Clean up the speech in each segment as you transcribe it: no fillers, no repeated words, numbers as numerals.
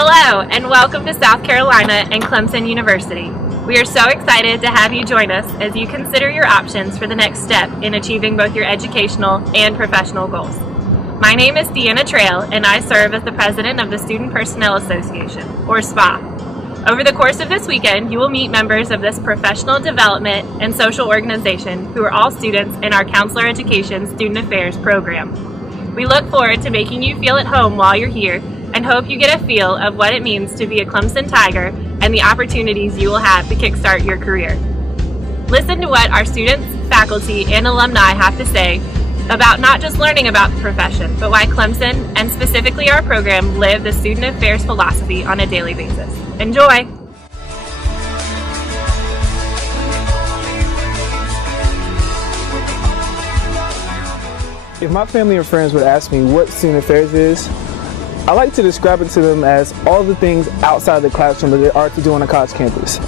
Hello, and welcome to South Carolina and Clemson University. We are so excited to have you join us as you consider your options for the next step in achieving both your educational and professional goals. My name is Deanna Trail, and I serve as the president of the Student Personnel Association, or SPA. Over the course of this weekend, you will meet members of this professional development and social organization who are all students in our Counselor Education Student Affairs program. We look forward to making you feel at home while you're here and hope you get a feel of what it means to be a Clemson Tiger and the opportunities you will have to kickstart your career. Listen to what our students, faculty, and alumni have to say about not just learning about the profession, but why Clemson, and specifically our program, live the student affairs philosophy on a daily basis. Enjoy! If my family or friends would ask me what student affairs is, I like to describe it to them as all the things outside the classroom that there are to do on a college campus.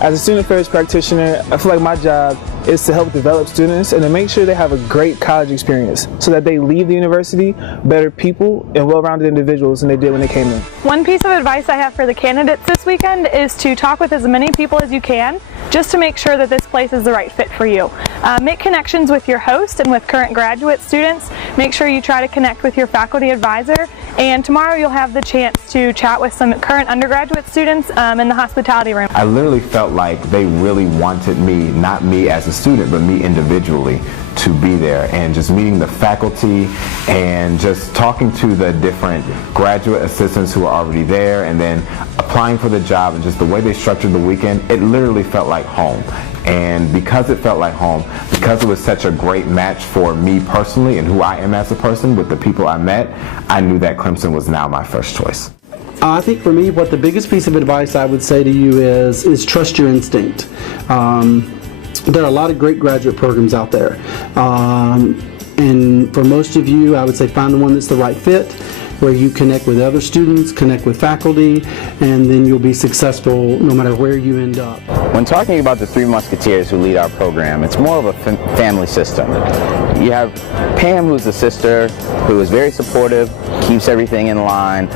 As a student affairs practitioner, I feel like my job is to help develop students and to make sure they have a great college experience so that they leave the university better people and well-rounded individuals than they did when they came in. One piece of advice I have for the candidates this weekend is to talk with as many people as you can just to make sure that this place is the right fit for you. Make connections with your host and with current graduate students. Make sure you try to connect with your faculty advisor, and tomorrow you'll have the chance to chat with some current undergraduate students in the hospitality room. I literally felt like they really wanted me, not me as a student, but me individually, to be there, and just meeting the faculty and just talking to the different graduate assistants who are already there and then applying for the job, and just the way they structured the weekend, it literally felt like home. And because it felt like home, because it was such a great match for me personally and who I am as a person with the people I met, I knew that Clemson was now my first choice. I think for me, what the biggest piece of advice I would say to you is trust your instinct. There are a lot of great graduate programs out there. And for most of you, I would say find the one that's the right fit, where you connect with other students, connect with faculty, and then you'll be successful no matter where you end up. When talking about the three musketeers who lead our program, it's more of a family system. You have Pam, who's the sister, who is very supportive, keeps everything in line,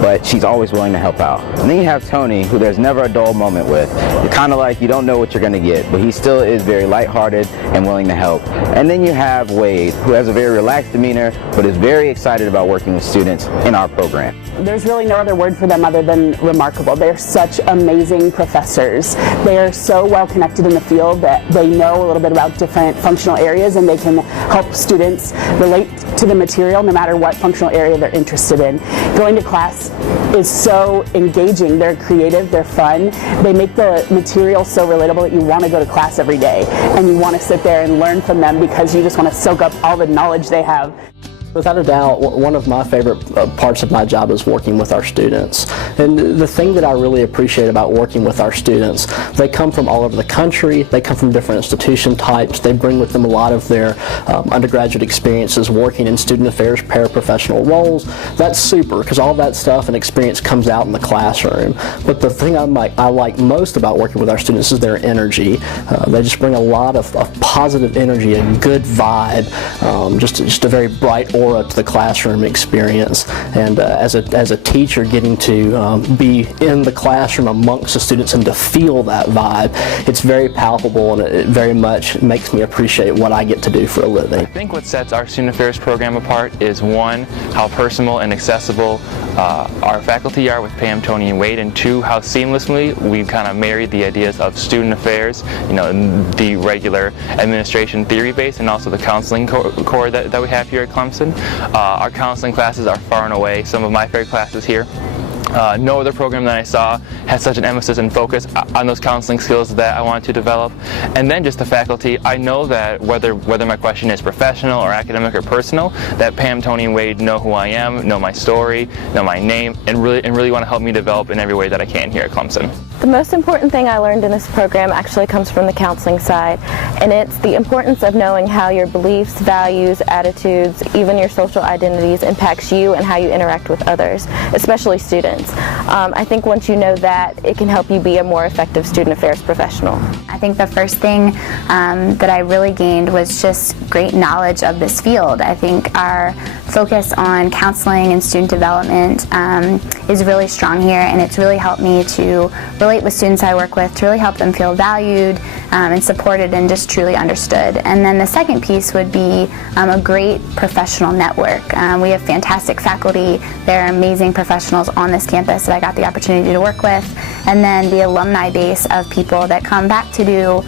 but she's always willing to help out. And then you have Tony, who there's never a dull moment with. You're kind of like, you don't know what you're going to get, but he still is very lighthearted and willing to help. And then you have Wade, who has a very relaxed demeanor, but is very excited about working with students in our program. There's really no other word for them other than remarkable. They're such amazing professors. They are so well connected in the field that they know a little bit about different functional areas, and they can help students relate to the material no matter what functional area they're interested in. Going to class is so engaging. They're creative, they're fun. They make the material so relatable that you want to go to class every day and you want to sit there and learn from them because you just want to soak up all the knowledge they have. Without a doubt, one of my favorite parts of my job is working with our students. And the thing that I really appreciate about working with our students, they come from all over the country, they come from different institution types, they bring with them a lot of their undergraduate experiences working in student affairs, paraprofessional roles. That's super, because all that stuff and experience comes out in the classroom. But the thing I like most about working with our students is their energy. They just bring a lot of positive energy, a good vibe, just a very bright aura to the classroom experience. And as a teacher, getting to be in the classroom amongst the students and to feel that vibe, it's very palpable, and it very much makes me appreciate what I get to do for a living. I think what sets our student affairs program apart is, one, how personal and accessible our faculty are with Pam, Tony, and Wade, and two, how seamlessly we've kind of married the ideas of student affairs, the regular administration theory base, and also the counseling core that we have here at Clemson. Our counseling classes are far and away some of my favorite classes here. No other program that I saw had such an emphasis and focus on those counseling skills that I wanted to develop. And then just the faculty, I know that whether my question is professional or academic or personal, that Pam, Tony, and Wade know who I am, know my story, know my name, and really want to help me develop in every way that I can here at Clemson. The most important thing I learned in this program actually comes from the counseling side, and it's the importance of knowing how your beliefs, values, attitudes, even your social identities impacts you and how you interact with others, especially students. experience. I think once you know that, it can help you be a more effective student affairs professional. I think the first thing that I really gained was just great knowledge of this field. I think our focus on counseling and student development is really strong here, and it's really helped me to relate with students I work with, to really help them feel valued and supported and just truly understood. And then the second piece would be a great professional network. We have fantastic faculty. There are amazing professionals on this campus that I got the opportunity to work with. And then the alumni base of people that come back to do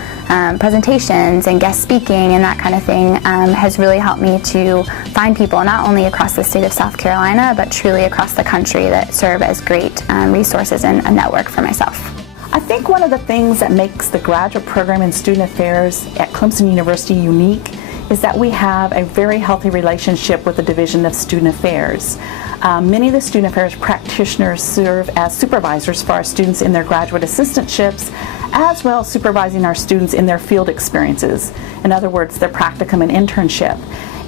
presentations and guest speaking and that kind of thing has really helped me to find people not only across the state of South Carolina, but truly across the country that serve as great resources and a network for myself. I think one of the things that makes the graduate program in student affairs at Clemson University unique is that we have a very healthy relationship with the Division of Student Affairs. Many of the student affairs practitioners serve as supervisors for our students in their graduate assistantships, as well as supervising our students in their field experiences. In other words, their practicum and internship.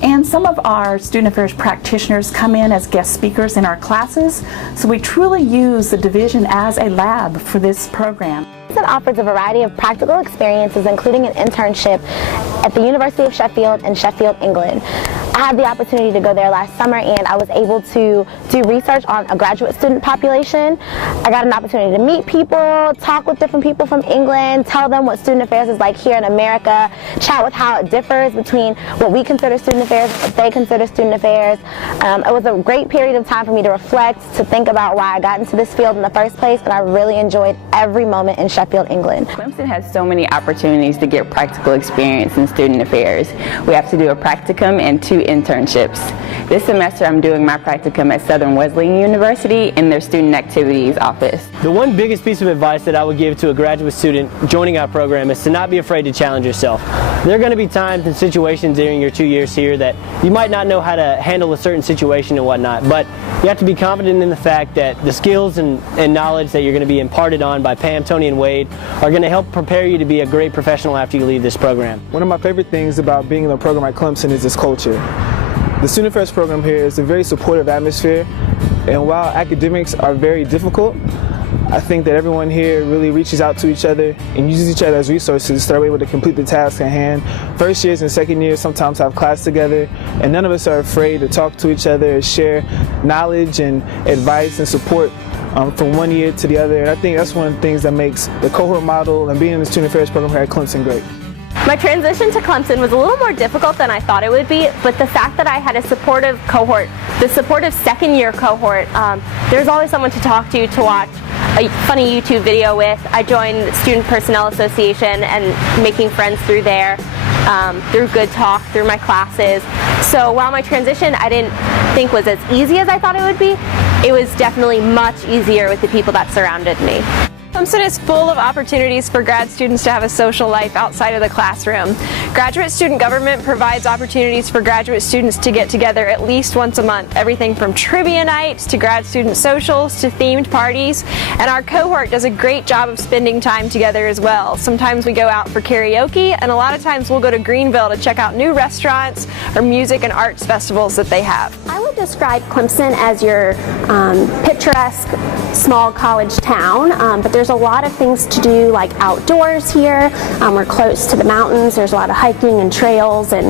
And some of our student affairs practitioners come in as guest speakers in our classes, so we truly use the division as a lab for this program. It offers a variety of practical experiences, including an internship at the University of Sheffield in Sheffield, England. I had the opportunity to go there last summer, and I was able to do research on a graduate student population. I got an opportunity to meet people, talk with different people from England, tell them what student affairs is like here in America, chat with how it differs between what we consider student affairs and what they consider student affairs. It was a great period of time for me to reflect, to think about why I got into this field in the first place, and I really enjoyed every moment in Sheffield, England. Clemson has so many opportunities to get practical experience in student affairs. We have to do a practicum and 2 internships. This semester I'm doing my practicum at Southern Wesleyan University in their student activities office. The one biggest piece of advice that I would give to a graduate student joining our program is to not be afraid to challenge yourself. There are going to be times and situations during your 2 years here that you might not know how to handle a certain situation and whatnot, but you have to be confident in the fact that the skills and knowledge that you're going to be imparted on by Pam, Tony, and Wade are going to help prepare you to be a great professional after you leave this program. One of my favorite things about being in the program at Clemson is its culture. The student affairs program here is a very supportive atmosphere, and while academics are very difficult, I think that everyone here really reaches out to each other and uses each other as resources so they're able to complete the task at hand. First years and second years sometimes have class together, and none of us are afraid to talk to each other and share knowledge and advice and support from one year to the other. And I think that's one of the things that makes the cohort model and being in the student affairs program here at Clemson great. My transition to Clemson was a little more difficult than I thought it would be, but the fact that I had a supportive cohort, the supportive second year cohort, there's always someone to talk to watch a funny YouTube video with. I joined the Student Personnel Association and making friends through there, through good talk, through my classes. So while my transition I didn't think was as easy as I thought it would be, it was definitely much easier with the people that surrounded me. Clemson is full of opportunities for grad students to have a social life outside of the classroom. Graduate Student Government provides opportunities for graduate students to get together at least once a month, everything from trivia nights to grad student socials to themed parties, and our cohort does a great job of spending time together as well. Sometimes we go out for karaoke, and a lot of times we'll go to Greenville to check out new restaurants or music and arts festivals that they have. I would describe Clemson as your picturesque small college town, but there's a lot of things to do like outdoors here. We're close to the mountains. There's a lot of hiking and trails, and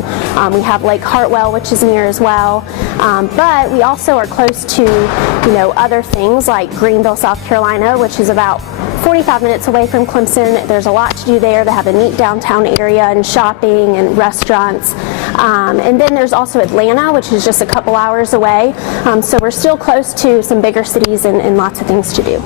we have Lake Hartwell, which is near as well. But we also are close to, other things like Greenville, South Carolina, which is about 45 minutes away from Clemson. There's a lot to do there. They have a neat downtown area and shopping and restaurants. And then there's also Atlanta, which is just a couple hours away. So we're still close to some bigger cities and lots of things to do.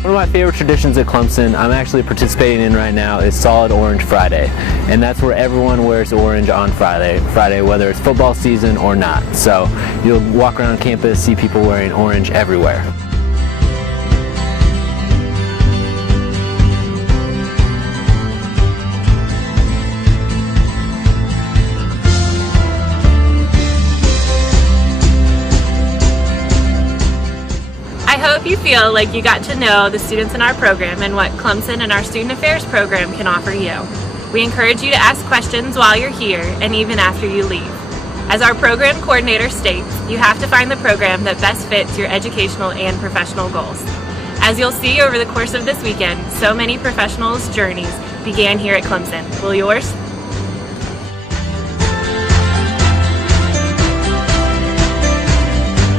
One of my favorite traditions at Clemson I'm actually participating in right now is Solid Orange Friday, and that's where everyone wears orange on Friday, whether it's football season or not. So you'll walk around campus, see people wearing orange everywhere. I hope you feel like you got to know the students in our program and what Clemson and our Student Affairs program can offer you. We encourage you to ask questions while you're here and even after you leave. As our program coordinator states, you have to find the program that best fits your educational and professional goals. As you'll see over the course of this weekend, so many professionals' journeys began here at Clemson. Will yours?